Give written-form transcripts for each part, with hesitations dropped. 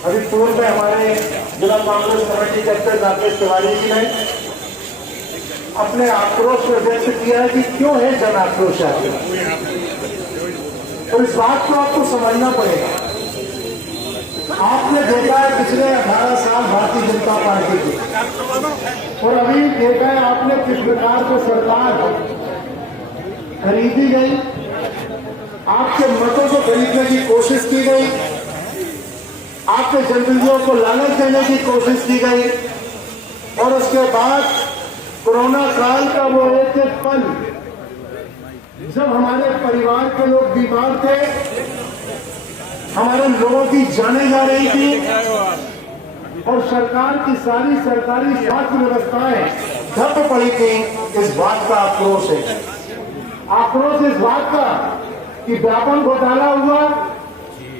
अभी पूर्व में हमारे जिला कांग्रेस कमेटी के अध्यक्ष राकेश तिवारी जी ने अपने आक्रोश को व्यक्त किया है कि क्यों है जन आक्रोश यात्रा, और इस बात को आपको समझना पड़ेगा। आपने देखा है पिछले 18 साल भारतीय जनता पार्टी की, और अभी देखा है आपने किस प्रकार से सरकार खरीदी गई, आपके मतों को खरीदने की कोशिश की गई, आपके जनप्रतिनिधियों को लालच देने की कोशिश की गई, और उसके बाद कोरोना काल का वो एक पल जब हमारे परिवार के लोग बीमार थे, हमारे लोगों की जाने जा रही थी, और सरकार की सारी सरकारी स्वास्थ्य व्यवस्थाएं ठप पड़ी थी, इस बात का आक्रोश है। आक्रोश इस बात का कि व्यापक घोटाला हुआ,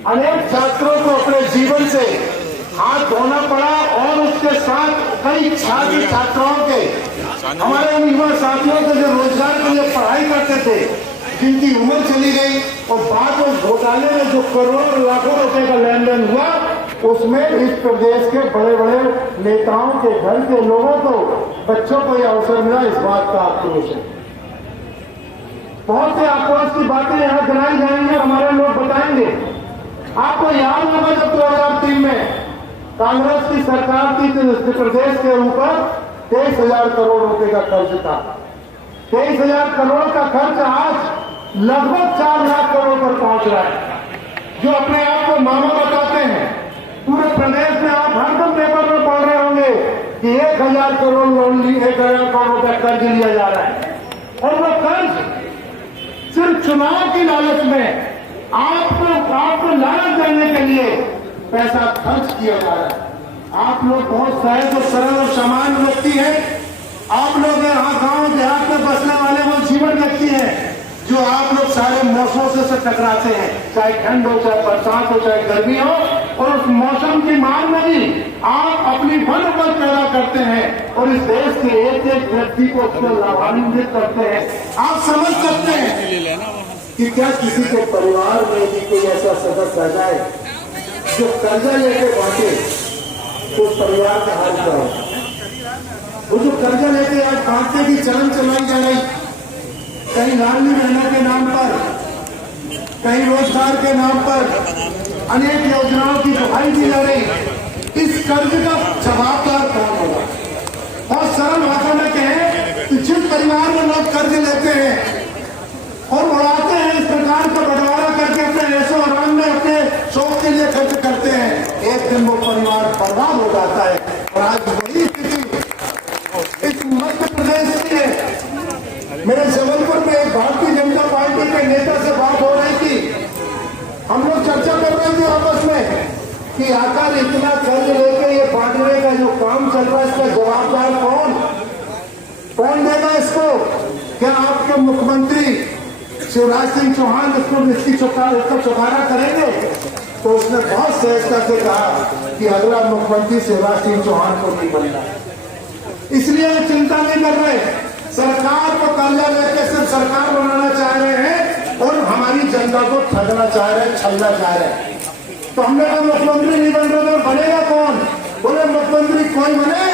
अनेक छात्रों को अपने जीवन से हाथ धोना पड़ा, और उसके साथ कई छात्र छात्राओं के, हमारे युवा साथियों के जो रोजगार के लिए पढ़ाई करते थे, जिनकी उम्र चली गई, और बाद में घोटाले में जो करोड़ों लाखों रुपए का लेन देन हुआ, उसमें इस प्रदेश के बड़े बड़े नेताओं के घर के लोगों को, बच्चों को यह अवसर मिला, इस बात का आक्रोश है। बहुत से आक्रोश की बातें यहाँ गिनाई जाएंगे, हमारे लोग बताएंगे। आपको याद होगा जब 2003 में कांग्रेस की सरकार थी तो प्रदेश के ऊपर 23,000 करोड़ रुपए का खर्च था। 23,000 करोड़ का खर्च आज लगभग 4 लाख करोड़ पर पहुंच रहा है, जो अपने आप को मामा बताते हैं। पूरे प्रदेश में आप हरदम पेपर में पढ़ रहे होंगे कि 1,000 करोड़ लोन ली, 1,000 करोड़ रुपया कर्ज लिया जा रहा है, और वो कर्ज सिर्फ चुनाव की लालच में आपको लालच देने के लिए पैसा खर्च किया जा रहा है। आप लोग बहुत सहज और सरल और सामान्य व्यक्ति हैं। आप लोग यहाँ गांव देहात में बसने वाले वो जीवन व्यक्ति हैं जो आप लोग सारे मौसमों से टकराते हैं, चाहे ठंड हो, चाहे बरसात हो, चाहे गर्मी हो, और उस मौसम की मार में भी आप अपनी वन उपज पैदा करते हैं, और इस देश के एक एक व्यक्ति को उसमें लाभान्वित करते हैं। आप समझ सकते हैं कि क्या किसी के परिवार में भी कोई ऐसा सदस्य आ जाए जो कर्जा लेके बांटे, तो परिवार का हाल क्या हो? वो जो कर्जा लेके आज बांटने की चलन चलाई जा रही, कहीं लाडली बहनों के नाम पर, कहीं रोजगार के नाम पर अनेक योजनाओं की दुहाई दी जा रही, इस कर्ज का जवाबदार कौन होगा? बहुत सरल भाषा में कहें कि जिस परिवार में लोग कर्ज लेते हैं और उड़ाते हैं, इस प्रकार का बंटवारा करके अपने ऐसो आराम में अपने शौक के लिए खर्च करते हैं, एक दिन वो परिवार बर्बाद हो जाता है। और आज वही स्थिति इस मध्य प्रदेश की है। मेरे जबलपुर में एक भारतीय जनता पार्टी के नेता से बात हो रही थी, हम लोग चर्चा कर रहे थे आपस में कि आकर इतना कर्ज लेके ये बांटने का जो काम चल रहा है, इसका जवाबदार कौन देगा इसको? क्या आपके मुख्यमंत्री शिवराज सिंह चौहान इसको चौकारा करेंगे? तो उसने बहुत सहजता से कहा कि अगला मुख्यमंत्री शिवराज सिंह चौहान को नहीं बनना, इसलिए वो चिंता नहीं कर रहे। सरकार को कर्जा लेकर सिर्फ सरकार बनाना चाह रहे हैं और हमारी जनता को ठगना चाह रहे हैं, छलना चाह रहे हैं। तो हमने कहा मुख्यमंत्री नहीं बन रहे, तो बनेगा कौन? बोले मुख्यमंत्री कोई बने,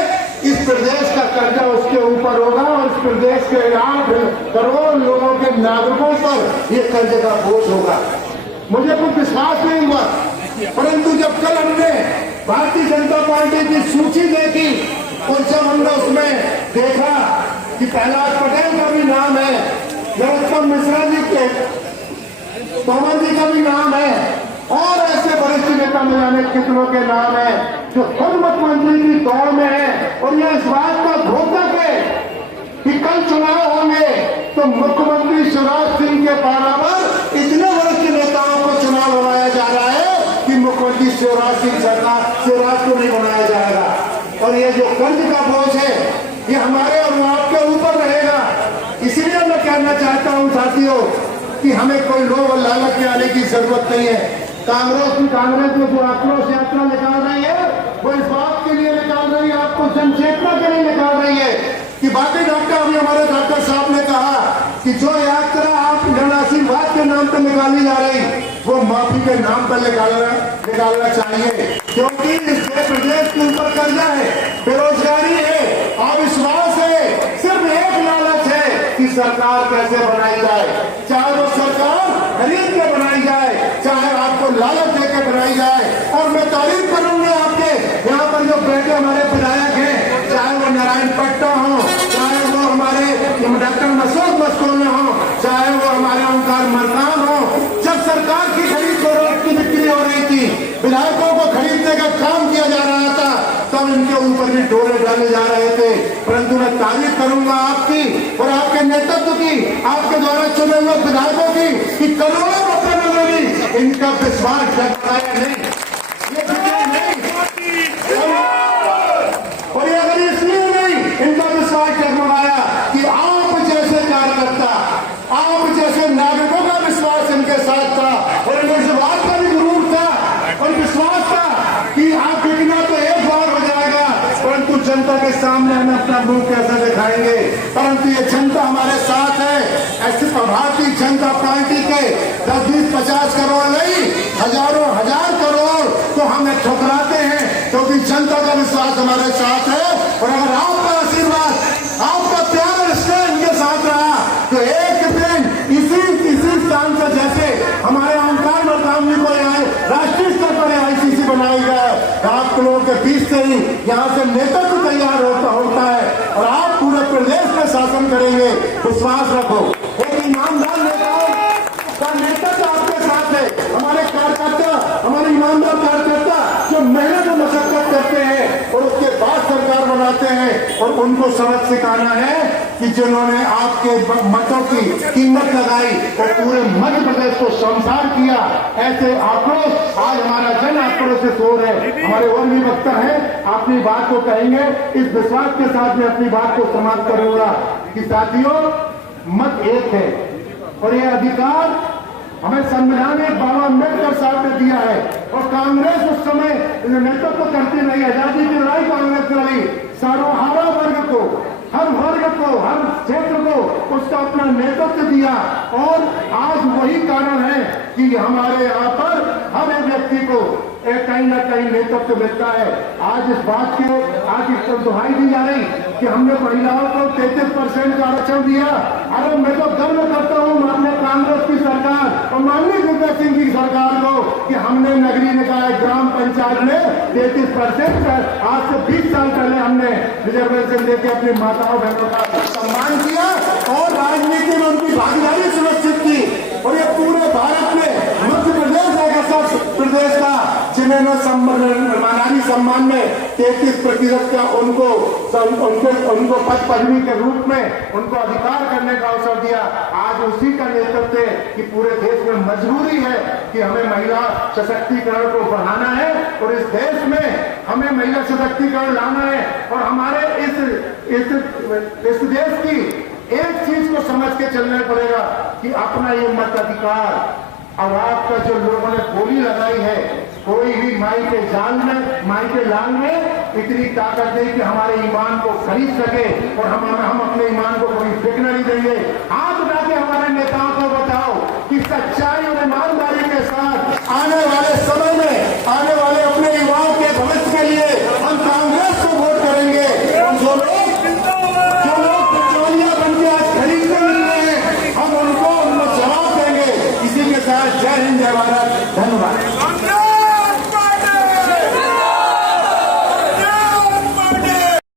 इस प्रदेश का कर्जा उसके ऊपर होगा, और इस प्रदेश के 8 करोड़ लोगों के नागरिकों पर ये कर्ज का बोझ होगा। मुझे कुछ विश्वास नहीं हुआ, परंतु जब कल हमने भारतीय जनता पार्टी की सूची देखी, और जब हमने उसमें देखा कि प्रहलाद पटेल का भी नाम है, नरोत्तम मिश्रा जी के, पवन जी का भी नाम है, और ऐसे वरिष्ठ नेता में जाने कितनों के नाम है जो खुद मुख्यमंत्री की दौड़ में है। और यह इस बात का द्योतक है कि कल चुनाव होंगे तो मुख्यमंत्री शिवराज सिंह के बराबर इतने वरिष्ठ नेताओं को चुनाव लड़ाया जा रहा है कि मुख्यमंत्री शिवराज को नहीं बनाया जाएगा। और ये जो कर्ज का बोझ है, ये हमारे और आपके ऊपर रहेगा। इसीलिए मैं कहना चाहता हूं साथियों कि हमें कोई लोभ और लालच में आने की जरूरत नहीं है। कांग्रेस में जो आक्रोश यात्रा निकाल रही है, वो इस बात के लिए निकाल रही है, आपको जनचेतना के लिए निकाल रही है कि बाकी डॉक्टर, अभी हमारे डॉक्टर साहब ने कहा कि जो यात्रा आप जन आशीर्वाद के नाम पर निकाली जा रही, वो माफी के नाम पर निकालना चाहिए, क्योंकि इस प्रदेश के ऊपर कर्जा है, बेरोजगारी है, अविश्वास है, सिर्फ एक लालच है कि सरकार कैसे बनाई जाए, चाहे वो सरकार खरीद के बनाई जाए, चाहे आपको लालच देकर बनाई जाए। और मैं तारीफ करूंगा आपके यहाँ पर जो बेटे हमारे विधायक हैं, चाहे वो नारायण पट्टा हो, चाहे वो हमारे डॉक्टर मसूद मस्कोन हो, चाहे वो हमारे ओंकार मरकाम हो। जब सरकार की खरीद की बिक्री हो रही थी, विधायकों को खरीदने का काम किया जा रहा था, तब इनके ऊपर भी डोरे डाले जा रहे थे। परंतु मैं तारीफ करूंगा आपकी और आपके नेतृत्व की, आपके द्वारा चुने हुए विधायकों की, कि करोड़ों रुपये में भी इनका विश्वास जगाया नहीं, ये नहीं, और ये अगर इसलिए नहीं इनका विश्वास जगमगाया कि आप जैसे कार्यकर्ता, आप जैसे नागरिकों का विश्वास इनके साथ था, और इनके इस बात का भी गुरूर था और विश्वास था कि आप बिकना तो एक बार हो जाएगा, परंतु जनता के सामने हमें अपना मुंह कैसे दिखाएंगे। परंतु ये जनता हमारे साथ है। ऐसी भारतीय जनता पार्टी के 10-20-50 करोड़ नहीं, हजारों हजार करोड़ तो हमें ठुकराते हैं, क्योंकि जनता का विश्वास हमारे साथ है। और अगर आपका आशीर्वाद, आपका प्यार स्नेह इनके साथ रहा, तो एक दिन इसी स्थान से, जैसे हमारे ओंकार मरकाम जी को यहाँ राष्ट्रीय स्तर पर आईसीसी बनाई गया, आप लोगों के बीच से ही यहाँ से नेतृत्व तैयार होता है और आप पूरे प्रदेश में शासन करेंगे। विश्वास रखो, एक ईमानदार नेताओं का नेतृत्व आपके साथ है। हमारे कार्यकर्ता, हमारे ईमानदार कार्यकर्ता जो मेहनत और मशक्कत करते हैं और उसके बाद सरकार बनाते हैं, और उनको सबक सिखाना है कि जिन्होंने आपके मतों की कीमत लगाई और पूरे मध्य प्रदेश को शर्मसार किया, ऐसे आक्रोश आज हमारा जन आक्रोश से शोर है। हमारे और भी वक्ता है, अपनी बात को कहेंगे। इस विश्वास के साथ मैं अपनी बात को समाप्त करूंगा कि साथियों, मत एक है और ये अधिकार हमें संविधान में बाबा अम्बेडकर साहब ने दिया है। और कांग्रेस उस समय नेतृत्व करती रही, आजादी की लड़ाई कांग्रेस लड़ी, सर्वहारा वर्ग को, हर वर्ग को, हर क्षेत्र को उसका अपना नेतृत्व दिया। और आज वही कारण है कि हमारे यहाँ पर हर एक व्यक्ति को कहीं ना कहीं नेतृत्व मिलता है। आज इस बात की आज दुहाई दी जा रही कि हमने महिलाओं को 33% का आरक्षण दिया। अरे मैं तो गर्व करता हूँ माननीय कांग्रेस की सरकार और माननीय शिवराज सिंह की सरकार को कि हमने नगरीय निकाय ग्राम पंचायत में 33% आज से 20 साल पहले हमने रिजर्वेशन देकर अपनी माताओं बहनों का सम्मान किया और राजनीति में उनकी भागीदारी सुनिश्चित की। और ये पूरे भारत में मध्य प्रदेश एक ऐसा प्रदेश था जिन्होंने नारी सम्मान में 33% का उनको पद पदवी के रूप में उनको अधिकार करने का अवसर दिया। आज उसी का नेतृत्व है कि पूरे देश में मजबूरी है कि हमें महिला सशक्तिकरण को बढ़ाना है और इस देश में हमें महिला सशक्तिकरण लाना है। और हमारे इस देश की एक चीज को समझ के चलना पड़ेगा कि अपना ये मताधिकार, अब आपका जो लोगों ने बोली लगाई है, कोई भी माई के जाल में, माई के लाल में इतनी ताकत नहीं कि हमारे ईमान को खरीद सके और हम अपने ईमान को कोई फेंकना नहीं देंगे। हाथ उठा के हमारे नेताओं को बताओ कि सच्चाई और ईमानदारी के साथ आने वाले समय में, आने वाले